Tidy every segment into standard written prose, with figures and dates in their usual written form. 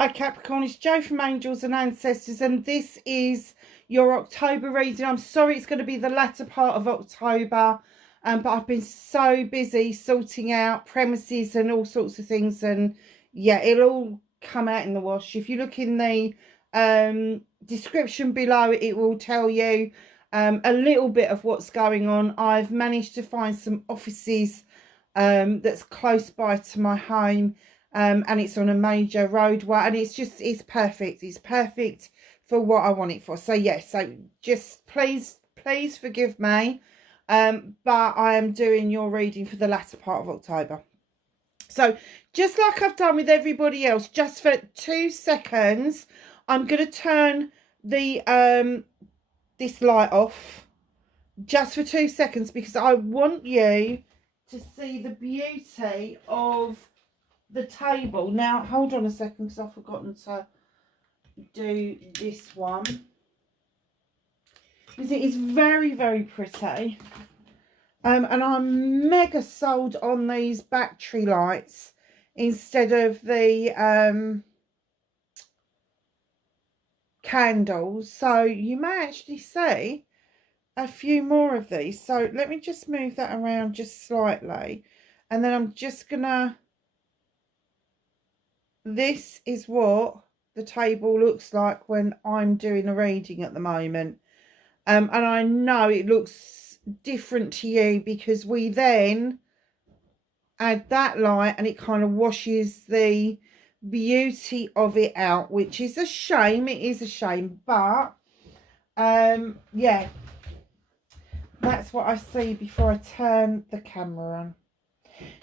Hi Capricorn, it's Jo from Angels and Ancestors, and this is your October reading. I'm sorry it's going to be the latter part of October, but I've been so busy sorting out premises and all sorts of things, and yeah, it'll all come out in the wash. If you look in the description below, it will tell you a little bit of what's going on. I've managed to find some offices that's close by to my home. And it's on a major roadway, and it's perfect. It's perfect for what I want it for. So yes, so just please forgive me, but I am doing your reading for the latter part of October. So just like I've done with everybody else, just for 2 seconds, I'm going to turn the this light off just for 2 seconds, because I want you to see the beauty of the table. Now hold on a second, because I've forgotten to do this one, because it is very pretty, and I'm mega sold on these battery lights instead of the candles, so you may actually see a few more of these. So let me just move that around just slightly, and then I'm just gonna, this is what the table looks like when I'm doing a reading at the moment. And I know it looks different to you, because we then add that light and it kind of washes the beauty of it out, which is a shame. It is a shame, but yeah, that's what I see before I turn the camera on.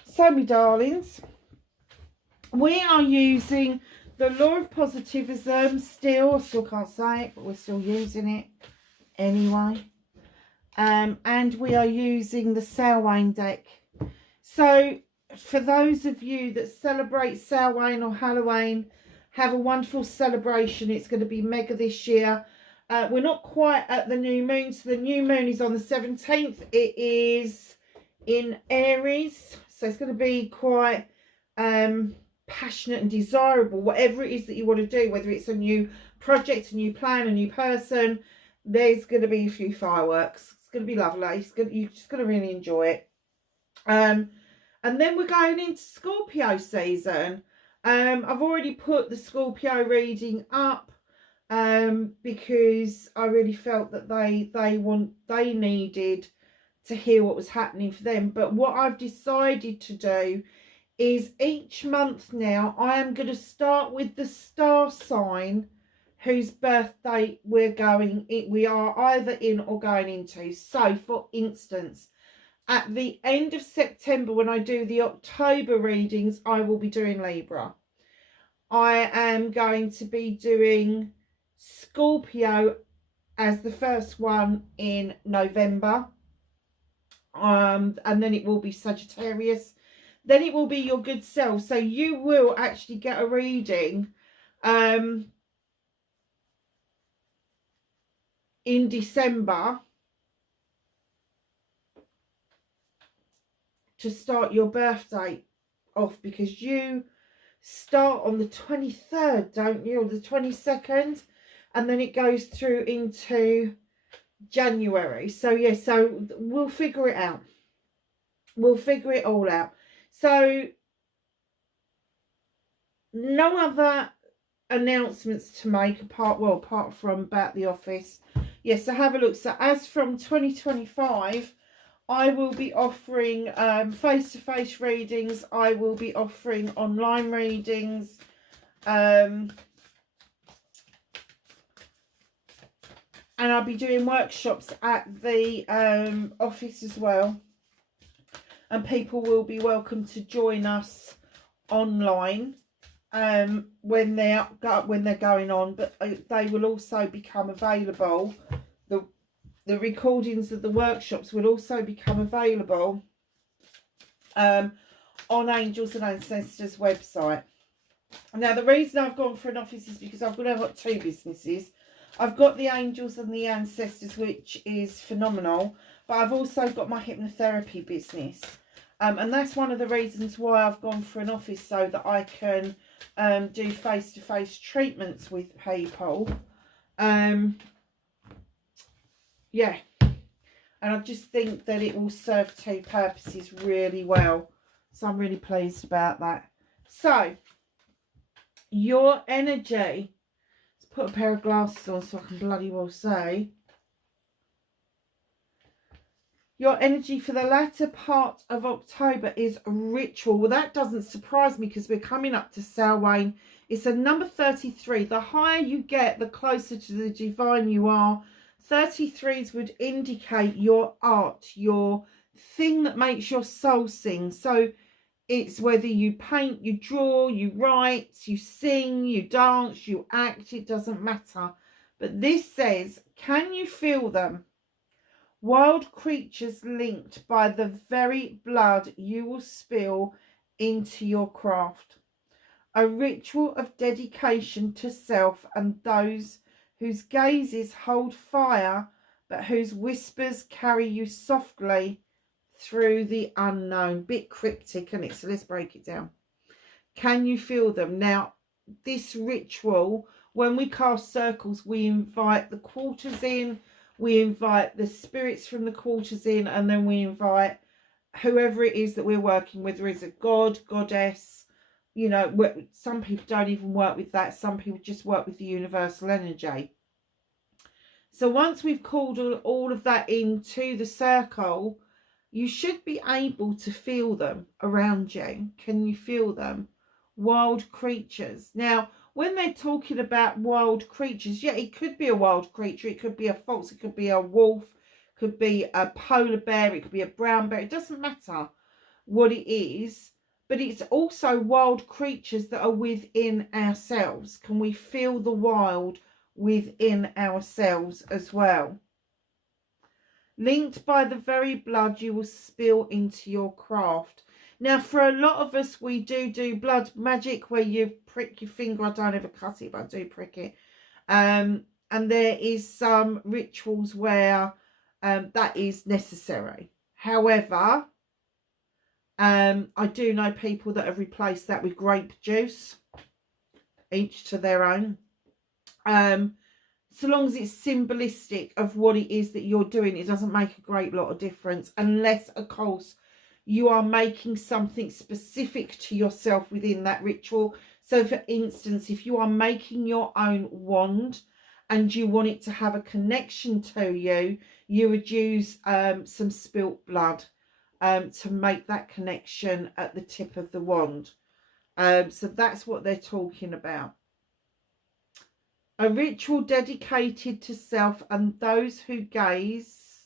So my darlings, we are using the law of positivism still. I still can't say it, but we're still using it anyway. And we are using the Samhain deck. So for those of you that celebrate Samhain or Halloween, have a wonderful celebration. It's going to be mega this year. We're not quite at the new moon, so the new moon is on the 17th. It is in Aries, so it's going to be quite passionate and desirable, whatever it is that you want to do, whether it's a new project, a new plan, a new person. There's going to be a few fireworks. It's going to be lovely. You're just going to really enjoy it. And then we're going into Scorpio season. I've already put the Scorpio reading up because I really felt that they needed to hear what was happening for them. But what I've decided to do is each month now I am going to start with the star sign whose birthday we are either in or going into. So for instance, at the end of September, when I do the October readings, I will be doing Libra. I am going to be doing Scorpio as the first one in November, and then it will be Sagittarius. Then it will be your good self. So you will actually get a reading in December to start your birthday off, because you start on the 23rd, don't you, or the 22nd, and then it goes through into January. So yeah, so we'll figure it out. We'll figure it all out. So no other announcements to make apart from about the office. Yes, so have a look. So as from 2025, I will be offering face-to-face readings. I will be offering online readings. And I'll be doing workshops at the office as well. And people will be welcome to join us online when they're going on, but they will also become available. The recordings of the workshops will also become available on Angels and Ancestors website. Now, the reason I've gone for an office is because I've now got 2 businesses. I've got the Angels and the Ancestors, which is phenomenal, but I've also got my hypnotherapy business. And that's one of the reasons why I've gone for an office, so that I can do face-to-face treatments with people. Yeah, and I just think that it will serve two purposes really well. So I'm really pleased about that. So, your energy. Let's put a pair of glasses on so I can bloody well say. Your energy for the latter part of October is ritual. Well, that doesn't surprise me because we're coming up to Samhain. It's a number 33. The higher you get, the closer to the divine you are. 33s would indicate your art, your thing that makes your soul sing. So it's whether you paint, you draw, you write, you sing, you dance, you act, it doesn't matter. But this says, can you feel them? Wild creatures linked by the very blood you will spill into your craft. A ritual of dedication to self and those whose gazes hold fire, but whose whispers carry you softly through the unknown. Bit cryptic, isn't it? So let's break it down. Can you feel them? Now, this ritual, when we cast circles, we invite the quarters in, we invite the spirits from the quarters in, and then we invite whoever it is that we're working with. There is a god, goddess, you know, some people don't even work with that. Some people just work with the universal energy. So once we've called all of that into the circle, you should be able to feel them around you. Can you feel them? Wild creatures. Now, when they're talking about wild creatures, yeah, it could be a wild creature. It could be a fox. It could be a wolf. It could be a polar bear. It could be a brown bear. It doesn't matter what it is. But it's also wild creatures that are within ourselves. Can we feel the wild within ourselves as well? Linked by the very blood you will spill into your craft. Now, for a lot of us, we do blood magic where you prick your finger. I don't ever cut it, but I do prick it. And there is some rituals where that is necessary. However, I do know people that have replaced that with grape juice. Each to their own. So long as it's symbolistic of what it is that you're doing, it doesn't make a great lot of difference. Unless, of course, you are making something specific to yourself within that ritual. So, for instance, if you are making your own wand and you want it to have a connection to you, you would use some spilt blood to make that connection at the tip of the wand. So that's what they're talking about. A ritual dedicated to self and those who gazes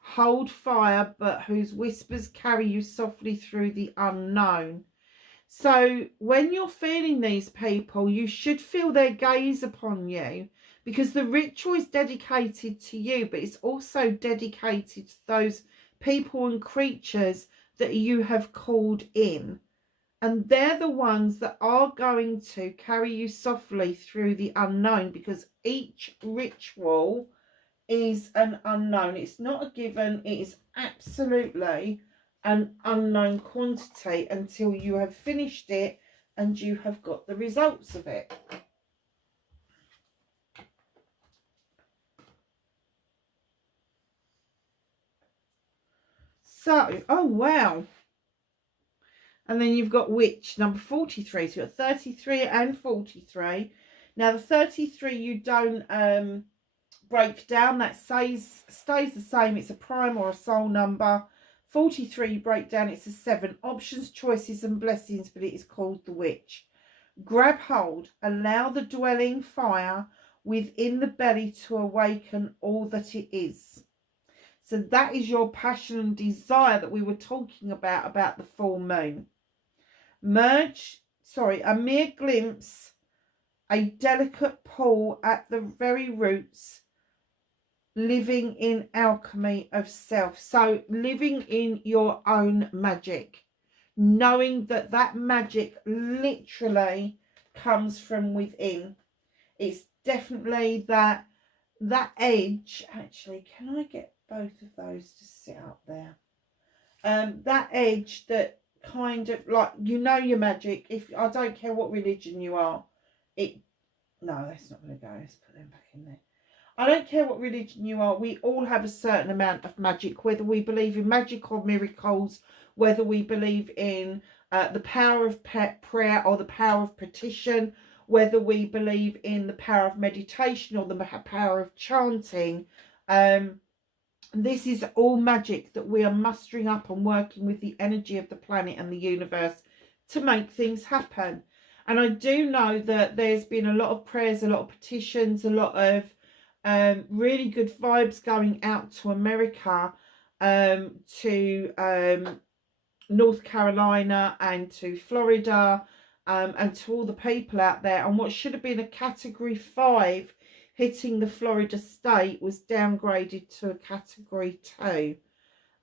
hold fire, but whose whispers carry you softly through the unknown. So when you're feeling these people, you should feel their gaze upon you, because the ritual is dedicated to you, but it's also dedicated to those people and creatures that you have called in. And they're the ones that are going to carry you softly through the unknown, because each ritual is an unknown. It's not a given. It is absolutely an unknown quantity until you have finished it and you have got the results of it. So, oh wow. And then you've got witch, number 43. So you've got 33 and 43. Now the 33 you don't break down. That stays the same. It's a prime or a soul number. 43 you break down. It's a 7. Options, choices and blessings, but it is called the witch. Grab hold. Allow the dwelling fire within the belly to awaken all that it is. So that is your passion and desire that we were talking about the full moon. A mere glimpse, a delicate pull at the very roots, living in alchemy of self. So living in your own magic, knowing that that magic literally comes from within. It's definitely that edge. Actually, can I get both of those to sit up there? That edge that kind of like, you know your magic. If I don't care what religion you are, no, that's not going to go. Let's put them back in there. I don't care what religion you are. We all have a certain amount of magic, whether we believe in magic or miracles, whether we believe in the power of prayer or the power of petition, whether we believe in the power of meditation or the power of chanting. This is all magic that we are mustering up and working with the energy of the planet and the universe to make things happen. And I do know that there's been a lot of prayers, a lot of petitions, a lot of really good vibes going out to America, to North Carolina and to Florida, and to all the people out there. And what should have been a category 5 hitting the Florida state was downgraded to a category 2.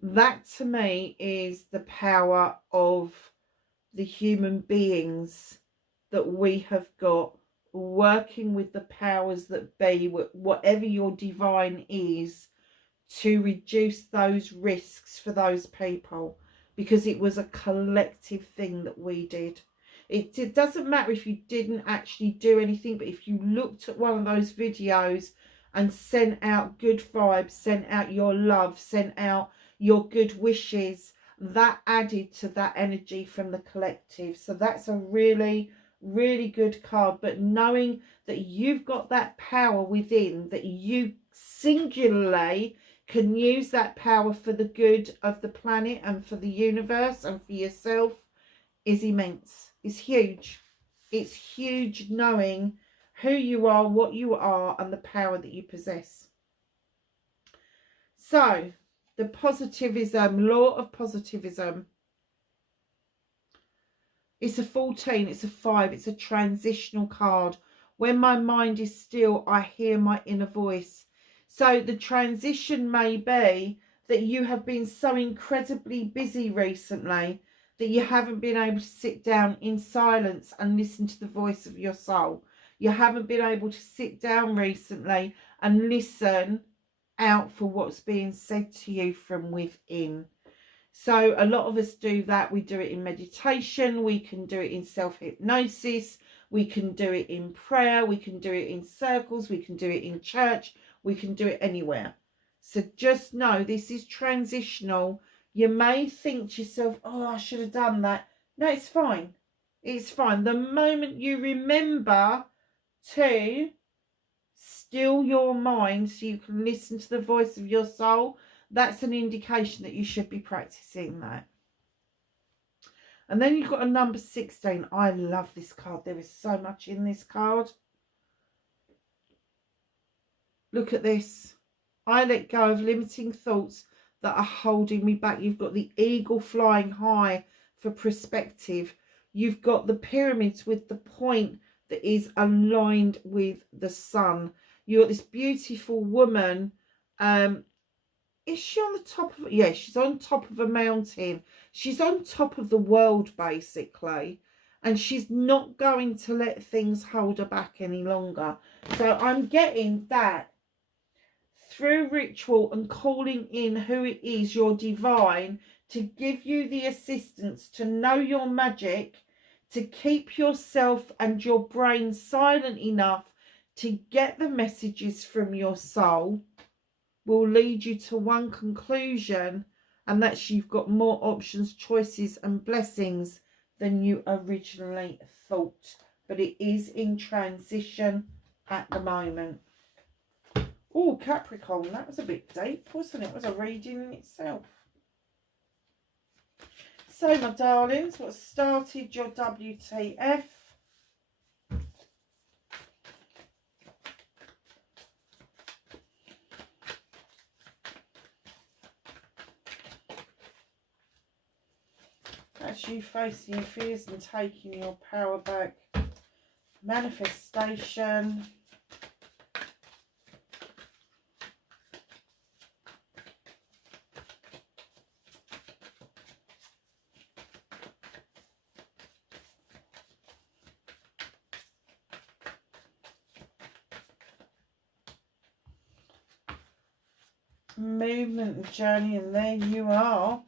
That to me is the power of the human beings that we have got working with the powers that be, whatever your divine is, to reduce those risks for those people, because it was a collective thing that we did. It doesn't matter if you didn't actually do anything, but if you looked at one of those videos and sent out good vibes, sent out your love, sent out your good wishes, that added to that energy from the collective. So that's a really, really good card. But knowing that you've got that power within, that you singularly can use that power for the good of the planet and for the universe and for yourself, is immense. It's huge. It's huge knowing who you are, what you are, and the power that you possess. So, the positivism, law of positivism. It's a 14, it's a 5, it's a transitional card. When my mind is still, I hear my inner voice. So the transition may be that you have been so incredibly busy recently that you haven't been able to sit down in silence and listen to the voice of your soul. You haven't been able to sit down recently and listen out for what's being said to you from within. So a lot of us do that. We do it in meditation. We can do it in self-hypnosis. We can do it in prayer. We can do it in circles. We can do it in church. We can do it anywhere. So just know this is transitional. You may think to yourself, oh, I should have done that. No, it's fine. It's fine. The moment you remember to still your mind so you can listen to the voice of your soul, that's an indication that you should be practicing that. And then you've got a number 16. I love this card. There is so much in this card. Look at this. I let go of limiting thoughts that are holding me back. You've got the eagle flying high for perspective. You've got the pyramids with the point that is aligned with the sun. You've got this beautiful woman. Is she on the top of... Yeah, she's on top of a mountain. She's on top of the world, basically. And she's not going to let things hold her back any longer. So I'm getting that through ritual and calling in who it is, your divine, to give you the assistance to know your magic, to keep yourself and your brain silent enough to get the messages from your soul, will lead you to one conclusion, and that's you've got more options, choices and blessings than you originally thought. But it is in transition at the moment. Oh, Capricorn, that was a bit deep, wasn't it? It was a reading in itself. So, my darlings, what started your WTF? That's you facing your fears and taking your power back. Manifestation. Movement and journey, and there you are.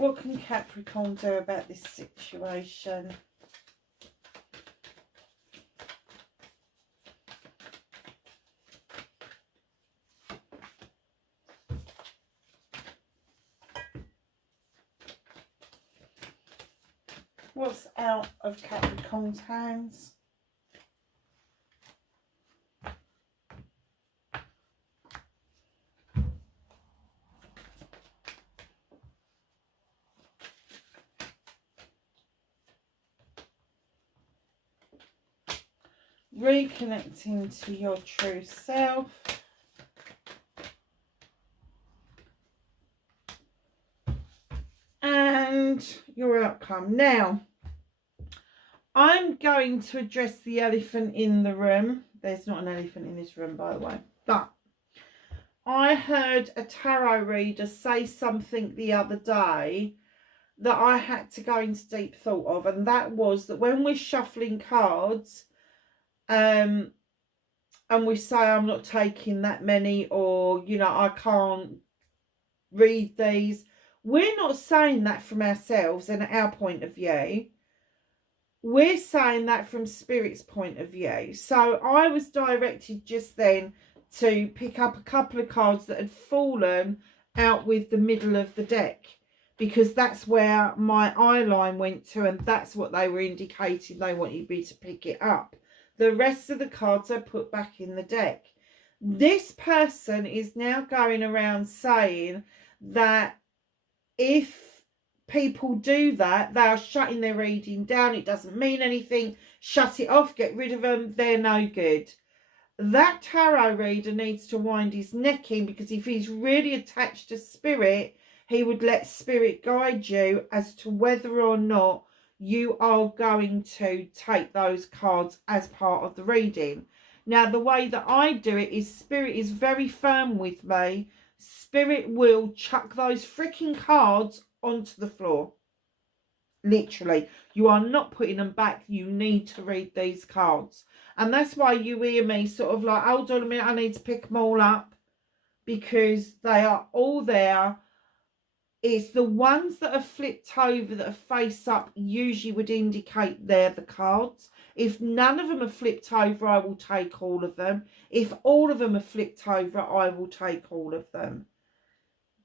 What can Capricorn do about this situation? What's out of Capricorn's hands? Reconnecting to your true self. And your outcome. Now, I'm going to address the elephant in the room. There's not an elephant in this room, by the way. But I heard a tarot reader say something the other day that I had to go into deep thought of. And that was that when we're shuffling cards, and we say I'm not taking that many, or, you know, I can't read these, we're not saying that from ourselves and our point of view. We're saying that from Spirit's point of view. So I was directed just then to pick up a couple of cards that had fallen out with the middle of the deck, because that's where my eye line went to, and that's what they were indicating they wanted me to pick it up. The rest of the cards I put back in the deck. This person is now going around saying that if people do that, they are shutting their reading down. It doesn't mean anything. Shut it off. Get rid of them. They're no good. That tarot reader needs to wind his neck in, because if he's really attached to Spirit, he would let Spirit guide you as to whether or not you are going to take those cards as part of the reading. Now, the way that I do it is Spirit is very firm with me. Spirit will chuck those freaking cards onto the floor. Literally. You are not putting them back. You need to read these cards. And that's why you hear me sort of like, hold on a minute, I need to pick them all up, because they are all there. It's the ones that are flipped over, that are face up, usually would indicate they're the cards. If none of them are flipped over, I will take all of them. If all of them are flipped over, I will take all of them.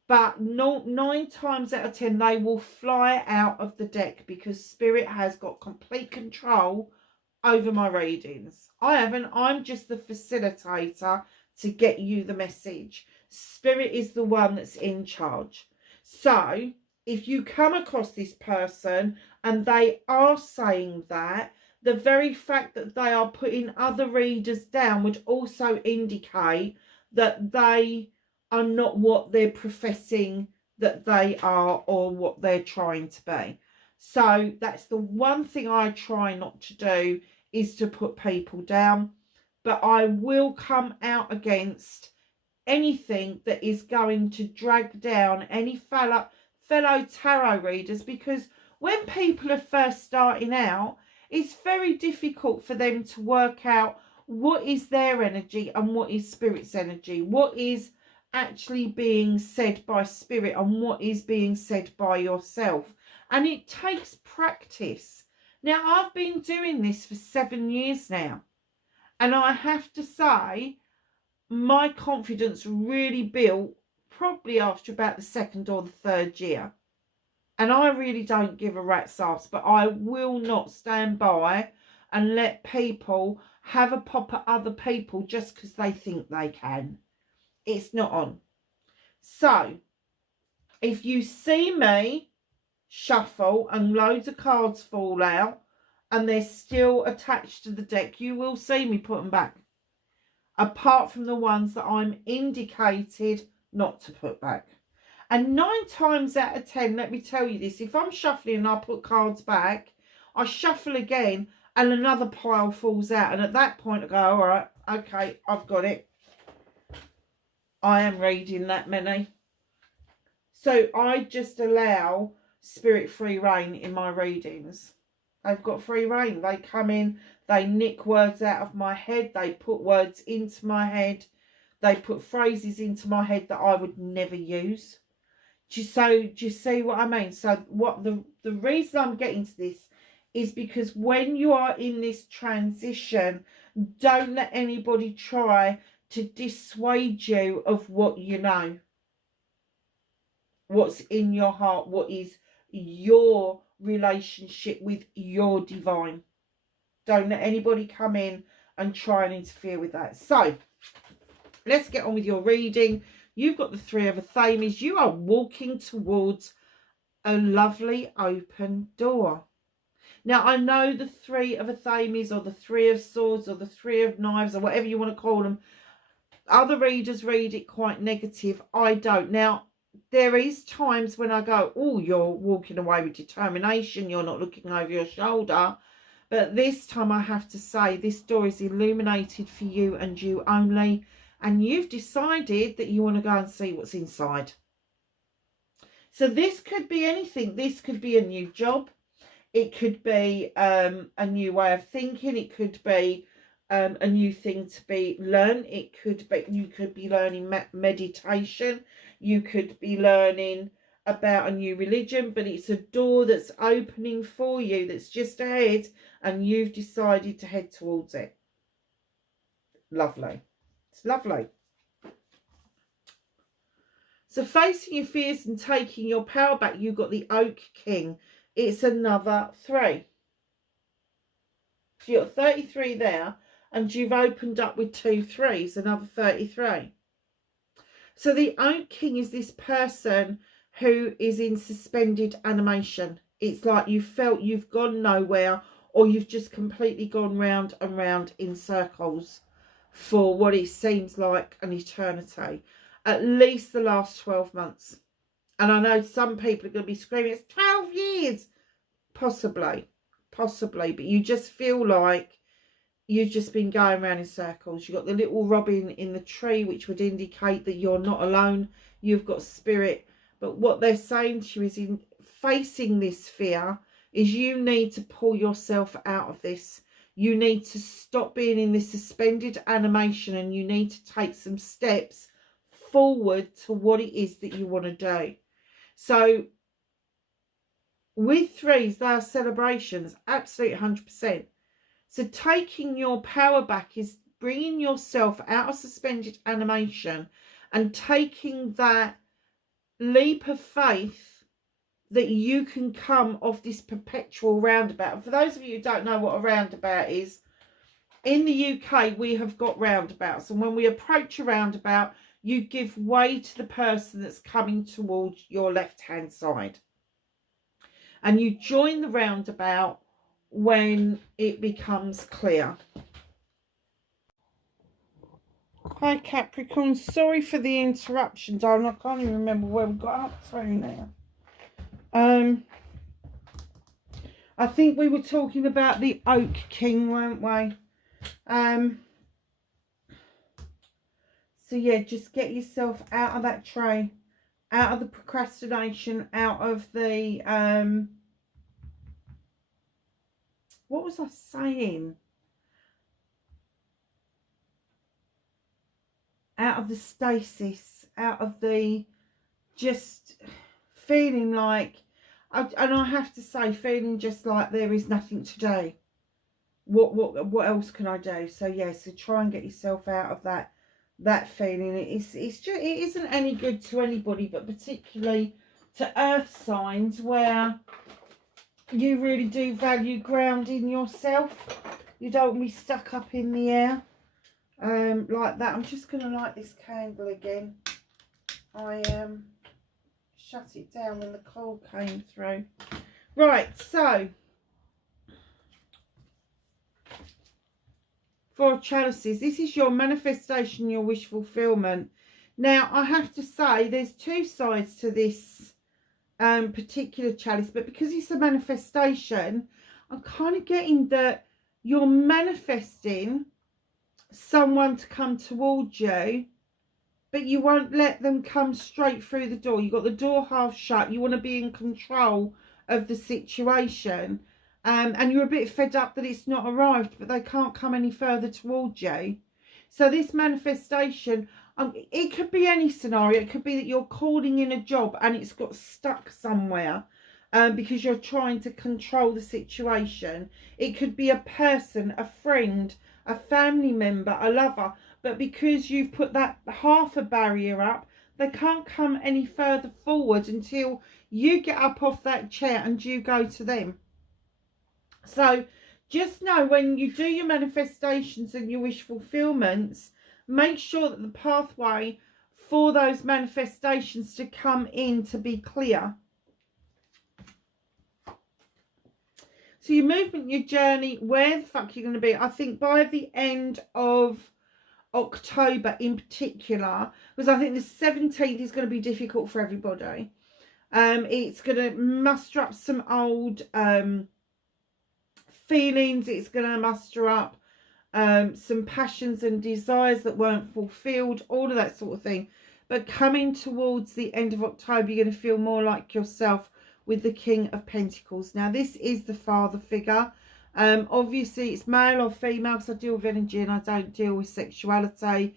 But 9 times out of 10, they will fly out of the deck, because Spirit has got complete control over my readings. I haven't. I'm just the facilitator to get you the message. Spirit is the one that's in charge. So if you come across this person and they are saying that, the very fact that they are putting other readers down would also indicate that they are not what they're professing that they are, or what they're trying to be. So that's the one thing I try not to do, is to put people down. But I will come out against anything that is going to drag down any fellow tarot readers, because when people are first starting out, it's very difficult for them to work out what is their energy and what is Spirit's energy, what is actually being said by Spirit and what is being said by yourself. And it takes practice. Now, I've been doing this for 7 years now, and I have to say, my confidence really built probably after about the 2nd or the 3rd year. And I really don't give a rat's ass, but I will not stand by and let people have a pop at other people just because they think they can. It's not on. So, if you see me shuffle and loads of cards fall out and they're still attached to the deck, you will see me put them back. Apart from the ones that I'm indicated not to put back. And 9 times out of 10, let me tell you this, if I'm shuffling and I put cards back, I shuffle again and another pile falls out. And at that point I go, all right, okay, I've got it. I am reading that many. So I just allow Spirit free reign in my readings. They've got free reign. They come in, they nick words out of my head, they put words into my head, they put phrases into my head that I would never use. Do you see what I mean? So what the reason I'm getting to this is because when you are in this transition, don't let anybody try to dissuade you of what you know, what's in your heart, what is your relationship with your divine. Don't let anybody come in and try and interfere with that. So let's get on with your reading. You've got the Three of Athames. You are walking towards a lovely open door. Now, I know the Three of Athames or the Three of Swords or the Three of Knives or whatever you want to call them. Other readers read it quite negative. I don't. Now, there is times when I go, oh, you're walking away with determination. You're not looking over your shoulder. But this time I have to say this door is illuminated for you and you only. And you've decided that you want to go and see what's inside. So this could be anything. This could be a new job. It could be a new way of thinking. It could be a new thing to be learned. It could be, you could be learning meditation. You could be learning about a new religion, but it's a door that's opening for you, that's just ahead, and you've decided to head towards it. Lovely. It's lovely. So facing your fears and taking your power back, you've got the Oak King. It's another 3. So you've got 33 there, and you've opened up with 2 3s, another 33. So the Oak King is this person who is in suspended animation. It's like you felt you've gone nowhere, or you've just completely gone round and round in circles for what it seems like an eternity. At least the last 12 months. And I know some people are going to be screaming, it's 12 years. Possibly, but you just feel like you've just been going around in circles. You've got the little robin in the tree, which would indicate that you're not alone. You've got spirit. But what they're saying to you is, in facing this fear, is you need to pull yourself out of this. You need to stop being in this suspended animation, and you need to take some steps forward to what it is that you want to do. So with 3s, they are celebrations, absolute 100%. So taking your power back is bringing yourself out of suspended animation and taking that leap of faith that you can come off this perpetual roundabout. And for those of you who don't know what a roundabout is, in the UK we have got roundabouts, and when we approach a roundabout, you give way to the person that's coming towards your left-hand side. And you join the roundabout when it becomes clear. Hi Capricorn, sorry for the interruption, darling. I can't even remember where we got up to now. I think we were talking about the Oak King, weren't we? So yeah, just get yourself out of that tray, out of the procrastination, out of the what was I saying? Out of the stasis, out of the just feeling like, and I have to say, feeling just like there is nothing to do. What else can I do? So yeah, so try and get yourself out of that feeling. It isn't any good to anybody, but particularly to earth signs where you really do value grounding yourself. You don't want to be stuck up in the air like that. I'm just going to light this candle again. I shut it down when the coal came through. Right, so 4 chalices. This is your manifestation, your wish fulfillment. Now, I have to say there's 2 sides to this particular chalice, but because it's a manifestation, I'm kind of getting that you're manifesting someone to come towards you, but you won't let them come straight through the door. You've got the door half shut. You want to be in control of the situation, and you're a bit fed up that it's not arrived, but they can't come any further towards you. So this manifestation, It could be any scenario. It could be that you're calling in a job and it's got stuck somewhere because you're trying to control the situation. It could be a person, a friend, a family member, a lover. But because you've put that half a barrier up, they can't come any further forward until you get up off that chair and you go to them. So just know, when you do your manifestations and your wish fulfillments, make sure that the pathway for those manifestations to come in to be clear. So your movement, your journey, where the fuck you're going to be, I think by the end of October in particular, because I think the 17th is going to be difficult for everybody. It's going to muster up some old feelings. It's going to muster up some passions and desires that weren't fulfilled, all of that sort of thing. But coming towards the end of October, you're going to feel more like yourself with the King of Pentacles. Now, this is the father figure. Obviously, it's male or female, because I deal with energy and I don't deal with sexuality.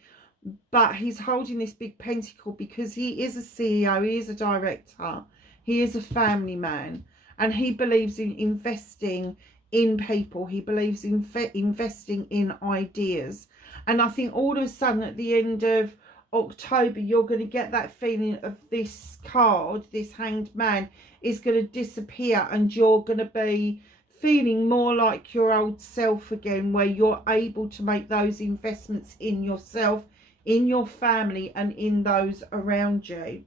But he's holding this big pentacle because he is a CEO, he is a director, he is a family man, and he believes in investing in people. He believes in investing in ideas. And I think all of a sudden at the end of October, you're going to get that feeling of this card, this Hanged Man, is going to disappear, and you're going to be feeling more like your old self again, where you're able to make those investments in yourself, in your family, and in those around you.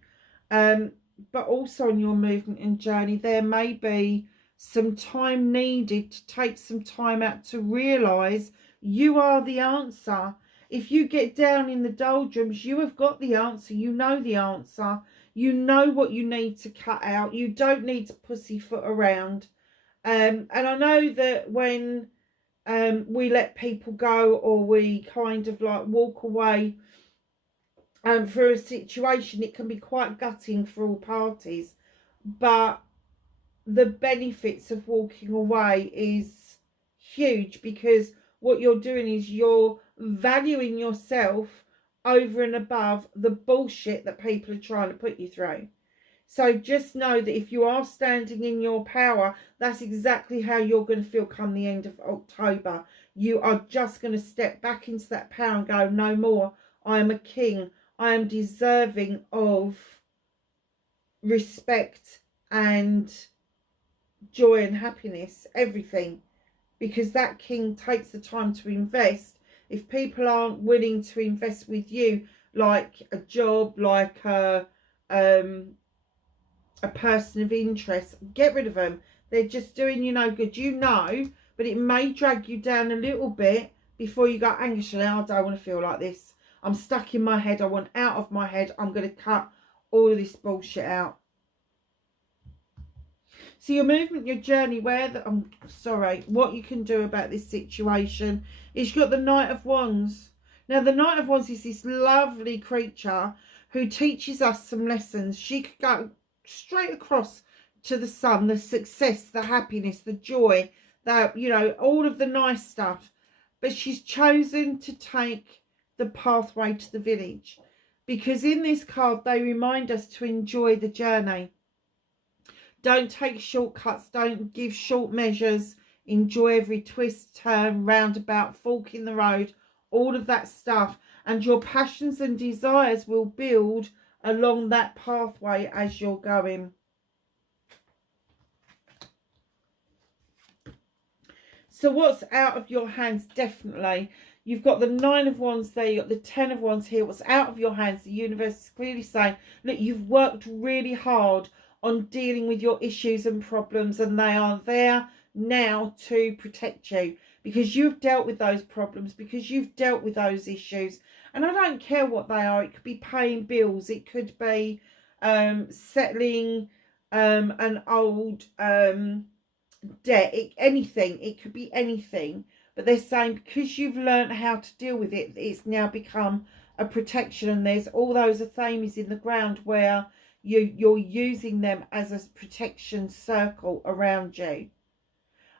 But also on your movement and journey, there may be some time needed to take some time out to realise you are the answer. If you get down in the doldrums, you have got the answer. You know the answer. You know what you need to cut out. You don't need to pussyfoot around. And I know that when we let people go, or we kind of like walk away for a situation, it can be quite gutting for all parties. But the benefits of walking away is huge, because what you're doing is you're valuing yourself over and above the bullshit that people are trying to put you through. So just know that if you are standing in your power, that's exactly how you're going to feel come the end of October. You are just going to step back into that power and go, no more. I am a king. I am deserving of respect and joy and happiness, everything, because that king takes the time to invest. If people aren't willing to invest with you, like a job, like a person of interest, get rid of them. They're just doing you no good, you know, but it may drag you down a little bit before you go, actually, I don't want to feel like this. I'm stuck in my head. I want out of my head. I'm going to cut all of this bullshit out. So your movement, your journey, what you can do about this situation is you've got the Knight of Wands. Now, the Knight of Wands is this lovely creature who teaches us some lessons. She could go straight across to the sun, the success, the happiness, the joy, that, you know, all of the nice stuff. But she's chosen to take the pathway to the village, because in this card, they remind us to enjoy the journey. Don't take shortcuts. Don't give short measures. Enjoy every twist, turn, roundabout, fork in the road, all of that stuff. And your passions and desires will build along that pathway as you're going. So what's out of your hands? Definitely. You've got the 9 of Wands there. You've got the 10 of Wands here. What's out of your hands? The universe is clearly saying, look, you've worked really hard on dealing with your issues and problems, and they are there now to protect you, because you've dealt with those problems, because you've dealt with those issues. And I don't care what they are. It could be paying bills. It could be settling an old debt. Anything. It could be anything. But they're saying because you've learned how to deal with it, it's now become a protection. And there's all those athames in the ground where you're using them as a protection circle around you.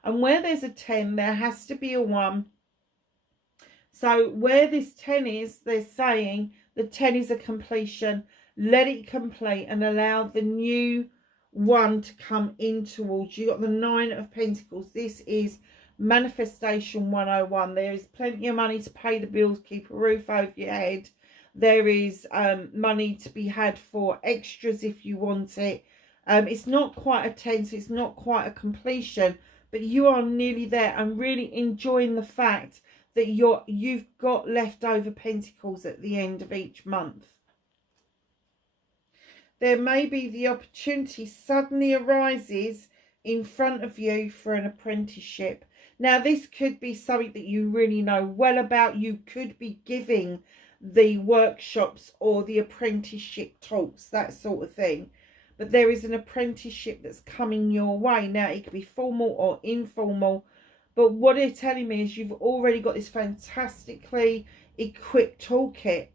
And where there's a 10, there has to be a 1. So where this 10 is, they're saying The 10 is a completion. Let it complete and allow the new one to come in towards you. You've got the 9 of Pentacles. This is manifestation 101. There is plenty of money to pay the bills, keep a roof over your head. There is money to be had for extras if you want it. It's not quite a 10, so it's not quite a completion, but you are nearly there and really enjoying the fact that you've got leftover pentacles at the end of each month. There may be the opportunity suddenly arises in front of you for an apprenticeship. Now, this could be something that you really know well about. You could be giving the workshops or the apprenticeship talks, that sort of thing. But there is an apprenticeship that's coming your way. Now, it could be formal or informal. But what they're telling me is you've already got this fantastically equipped toolkit.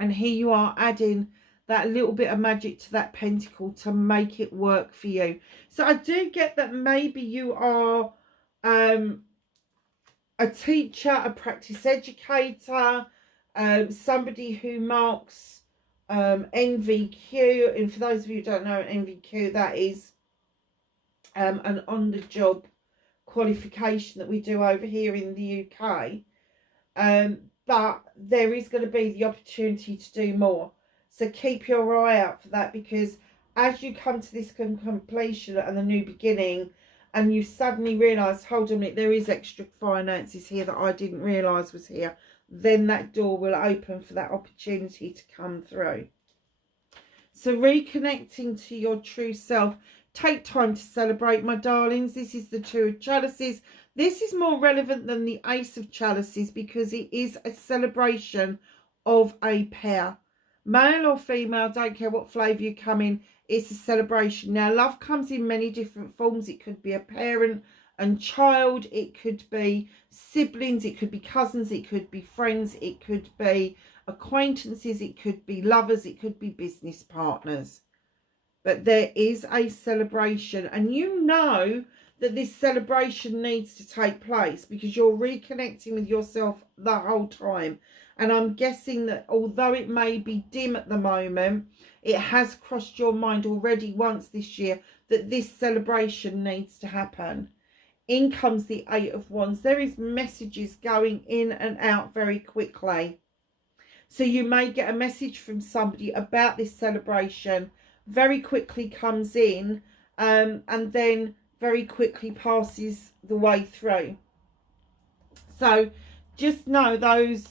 And here you are adding that little bit of magic to that pentacle to make it work for you. So I do get that maybe you are a teacher, a practice educator, somebody who marks NVQ. And for those of you who don't know NVQ, that is an on-the-job qualification that we do over here in the UK. But there is going to be the opportunity to do more. So keep your eye out for that, because as you come to this completion and the new beginning, and you suddenly realise, hold on a minute, there is extra finances here that I didn't realise was here, then that door will open for that opportunity to come through. So reconnecting to your true self. Take time to celebrate, my darlings. This is the 2 of Chalices. This is more relevant than the Ace of Chalices because it is a celebration of a pair. Male or female, don't care what flavour you come in, it's a celebration. Now, love comes in many different forms. It could be a parent and child. It could be siblings. It could be cousins. It could be friends. It could be acquaintances. It could be lovers. It could be business partners. But there is a celebration, and you know that this celebration needs to take place because you're reconnecting with yourself the whole time. And I'm guessing that although it may be dim at the moment, it has crossed your mind already once this year that this celebration needs to happen. In comes the 8 of Wands. There is messages going in and out very quickly. So you may get a message from somebody about this celebration, very quickly comes in, and then very quickly passes the way through. So just know those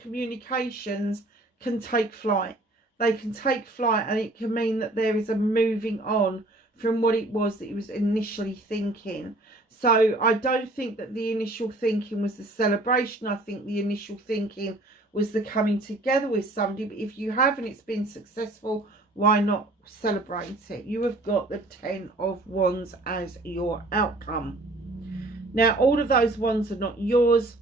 communications can take flight. They can take flight, and it can mean that there is a moving on from what it was that he was initially thinking. So I don't think that the initial thinking was the celebration. I think the initial thinking was the coming together with somebody. But if you haven't, it's been successful, why not celebrate it? You have got the 10 of Wands as your outcome. Now, all of those wands are not yours.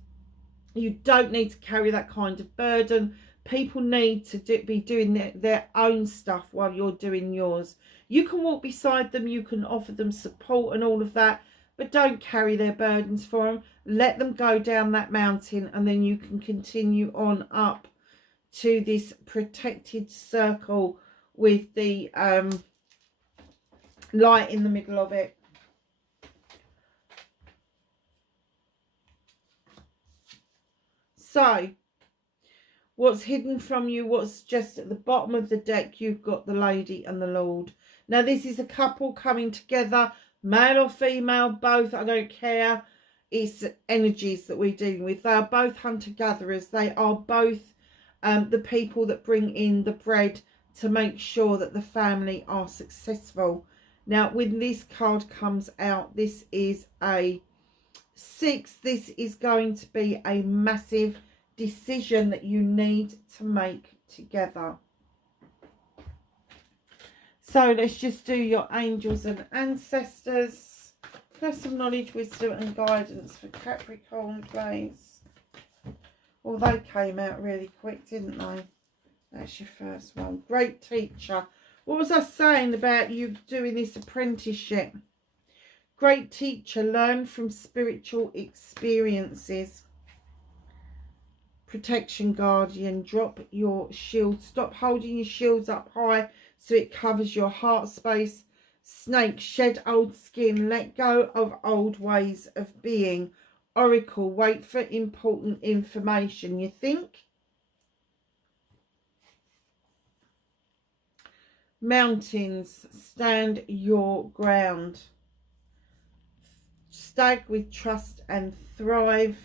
You don't need to carry that kind of burden. People need to be doing their own stuff while you're doing yours. You can walk beside them, you can offer them support and all of that, but don't carry their burdens for them. Let them go down that mountain, and then you can continue on up to this protected circle with the light in the middle of it. So, what's hidden from you, what's just at the bottom of the deck, you've got the Lady and the Lord. Now, this is a couple coming together, male or female, both, I don't care. It's energies that we're dealing with. They are both hunter-gatherers. They are both the people that bring in the bread to make sure that the family are successful. Now, when this card comes out, this is a 6. This is going to be a massive decision that you need to make together. So let's just do your angels and ancestors. Have some knowledge, wisdom and guidance for Capricorn, please. Well, they came out really quick, didn't they? That's your first one. Great teacher. What was I saying about you doing this apprenticeship? Great teacher, learn from spiritual experiences. protection guardian. Drop your shield. Stop holding your shields up high so it covers your heart space. Snake, shed old skin. Let go of old ways of being. Oracle, wait for important information. You think? Mountains, stand your ground. Stag, with trust and thrive.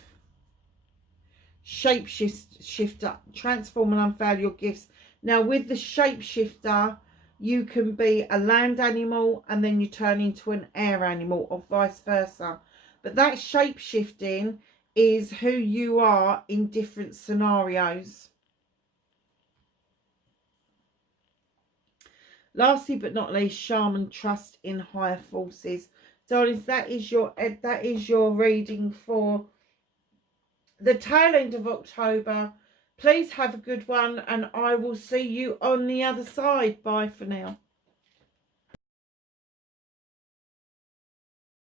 Shapeshifter, transform and unveil your gifts. Now with the shapeshifter, you can be a land animal and then you turn into an air animal, or vice versa. But that shapeshifting is who you are in different scenarios. Lastly but not least, shaman, trust in higher forces. Darlings, that is your reading for the tail end of October. Please have a good one, and I will see you on the other side. Bye for now.